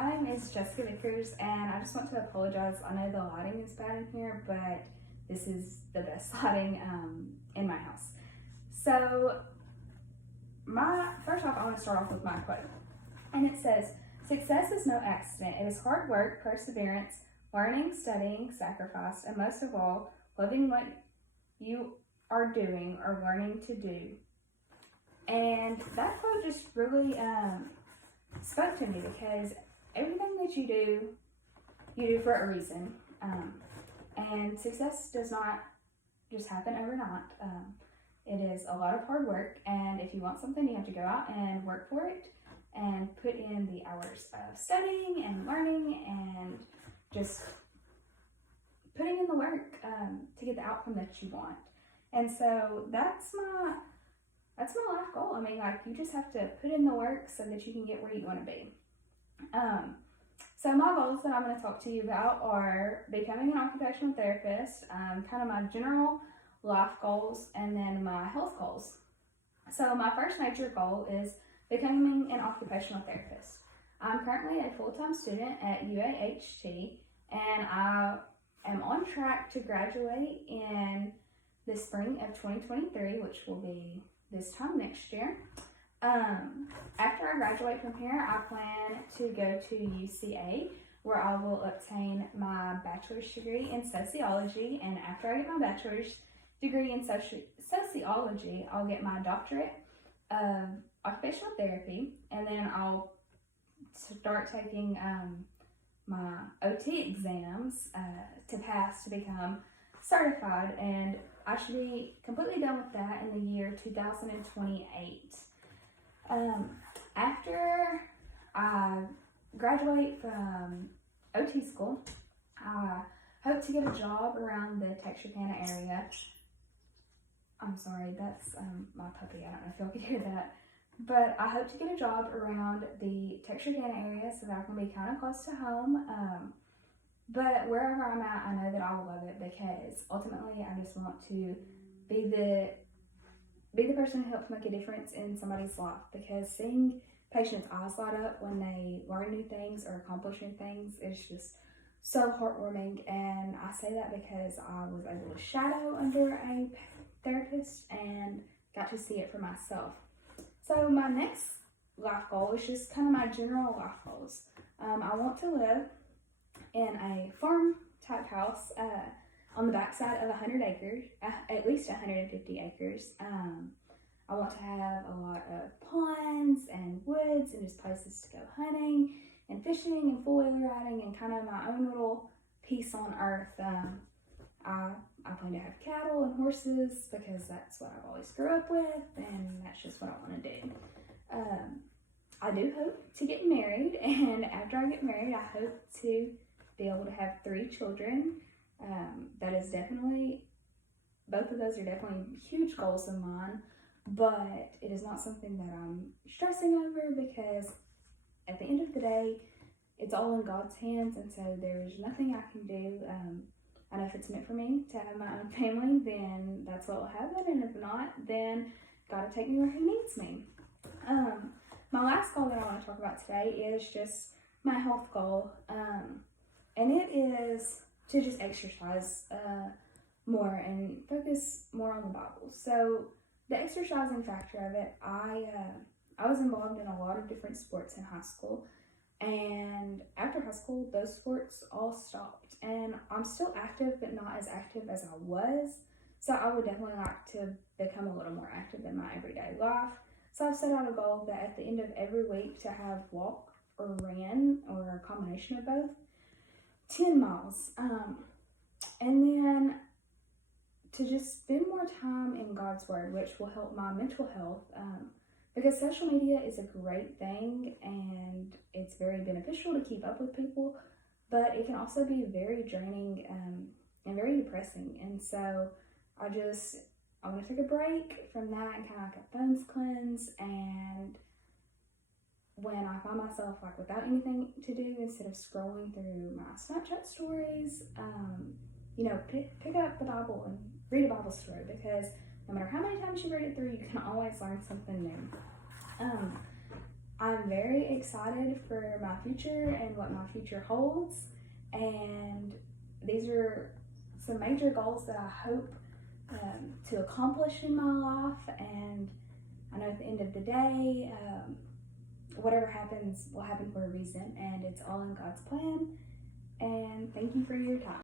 my name is Jessica Vickers, and I just want to apologize. I know the lighting is bad in here, but this is the best lighting in my house. So, first off, I want to start off with my quote, and it says, "Success is no accident. It is hard work, perseverance, learning, studying, sacrifice, and most of all, loving what you are doing or learning to do." And that quote just really spoke to me, because everything that you do for a reason. And success does not just happen overnight. It is a lot of hard work, and if you want something, you have to go out and work for it and put in the hours of studying and learning and just putting in the work to get the outcome that you want. And so that's my life goal. I mean, like, you just have to put in the work so that you can get where you want to be. So my goals that I'm going to talk to you about are becoming an occupational therapist, kind of my general life goals, and then my health goals. So my first major goal is becoming an occupational therapist. I'm currently a full-time student at UAHT, and I am on track to graduate in the spring of 2023, which will be this time next year. After I graduate from here, I plan to go to UCA, where I will obtain my bachelor's degree in sociology, and after I get my bachelor's degree in sociology, I'll get my doctorate of occupational therapy, and then I'll start taking my OT exams to pass to become certified, and I should be completely done with that in the year 2028. After I graduate from OT school, I hope to get a job around the Texarkana area. I'm sorry, that's my puppy. I don't know if y'all can hear that. But I hope to get a job around the Texarkana area so that I can be kind of close to home. But wherever I'm at, I know that I will love it, because ultimately I just want to be the person who helps make a difference in somebody's life, because seeing patients' eyes light up when they learn new things or accomplish new things is just so heartwarming. And I say that because I was able to shadow under a therapist and got to see it for myself. So my next life goal is just kind of my general life goals. I want to live in a farm type house on the backside of 100 acres, at least 150 acres. I want to have a lot of ponds and woods and just places to go hunting and fishing and four-wheeler riding and kind of my own little piece on earth. I plan to have cattle and horses because that's what I've always grew up with, and that's just what I want to do. I do hope to get married, and after I get married, I hope to be able to have 3 children. That is definitely, both of those are definitely huge goals of mine, but it is not something that I'm stressing over, because at the end of the day, it's all in God's hands, and so there's nothing I can do. I know if it's meant for me to have my own family, then that's what will happen, and if not, then God will take me where He needs me. My last goal that I want to talk about today is just my health goal, and it is to just exercise more and focus more on the Bible. So the exercising factor of it, I was involved in a lot of different sports in high school, and after high school, those sports all stopped, and I'm still active, but not as active as I was. So I would definitely like to become a little more active in my everyday life. So I've set out a goal that at the end of every week to have walk or ran, or a combination of both, 10 miles. And then to just spend more time in God's Word, which will help my mental health. Because social media is a great thing, and it's very beneficial to keep up with people, but it can also be very draining and very depressing. And so I want to take a break from that and kind of like a thumbs cleanse. And when I find myself like without anything to do, instead of scrolling through my Snapchat stories, pick up the Bible and read a Bible story, because no matter how many times you read it through, you can always learn something new. I'm very excited for my future and what my future holds. And these are some major goals that I hope to accomplish in my life. And I know at the end of the day, whatever happens will happen for a reason, and it's all in God's plan. And thank you for your time.